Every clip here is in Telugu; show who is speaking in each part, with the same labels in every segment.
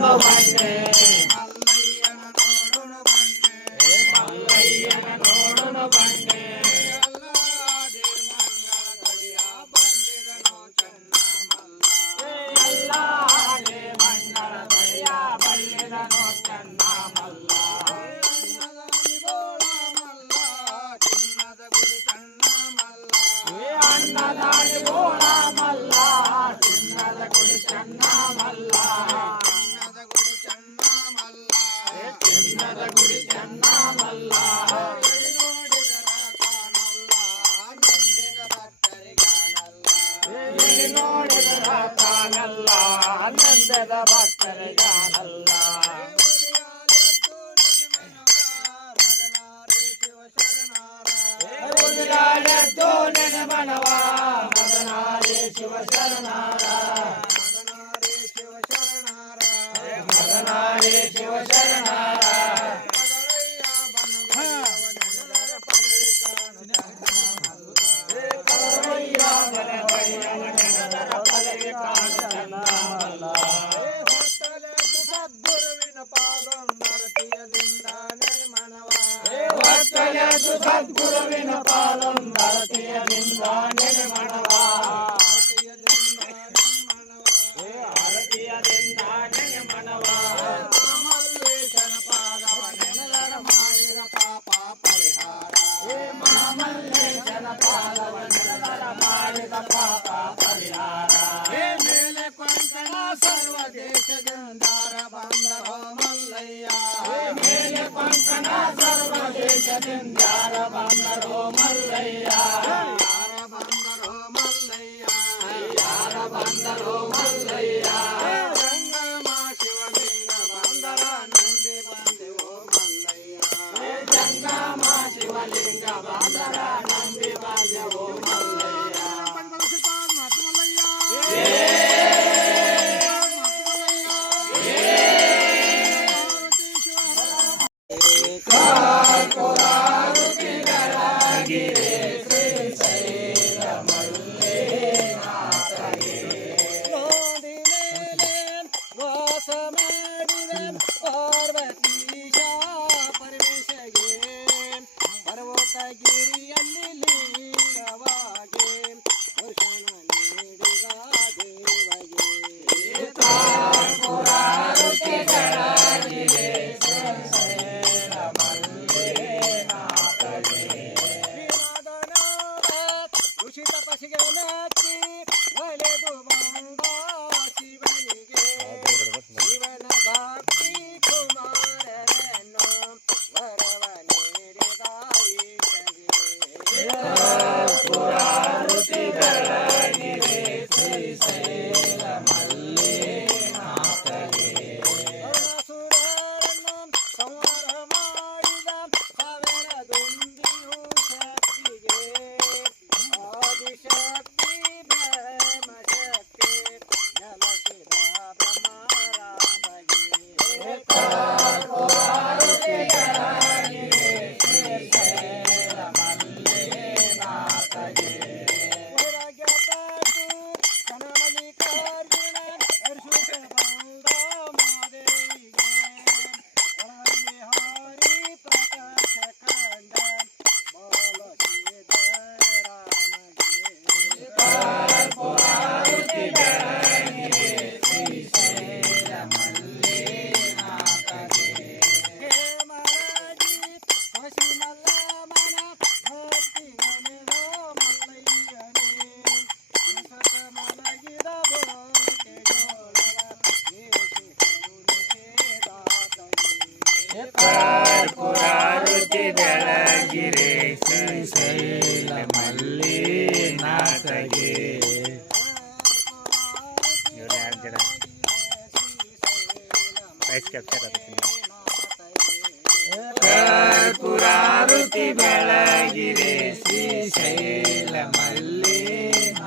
Speaker 1: 好怀念 ವೇದ ಭಕ್ತರಿಗಾನಲ್ಲ ಮಗನಾರೇ ಶಿವ ಶರಣಾರ సద్గురువిన పాదం భారతీయ నిందా నిర్మణవా భారతీయ నిందా నిర్మణవా
Speaker 2: సర్వదేశ
Speaker 1: గంధార బంధ మల్లయ్యా బందరో మల్లయ్య. బందరో మల్లయ్య. బందరో
Speaker 2: हो
Speaker 3: ಪಾರ್ಪುರಾರುತಿ ಬೆಳಗಿರೆ ಶ್ರೀಶೈಲ ಮಲ್ಲಿನಾಥಗೆ
Speaker 2: ಇವ್ರು ಯಾರು ಜನ ವಯಸ್ ಕ್ಯಾಪ್ಚರ್ ಆಗುತ್ತೆ
Speaker 3: ಕರ್ಪುರಾರುತಿ ಬೆಳಗಿರೆ ಶ್ರೀಶೈಲ ಮಲ್ಲಿನಾಥಗೆ.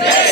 Speaker 1: Yeah.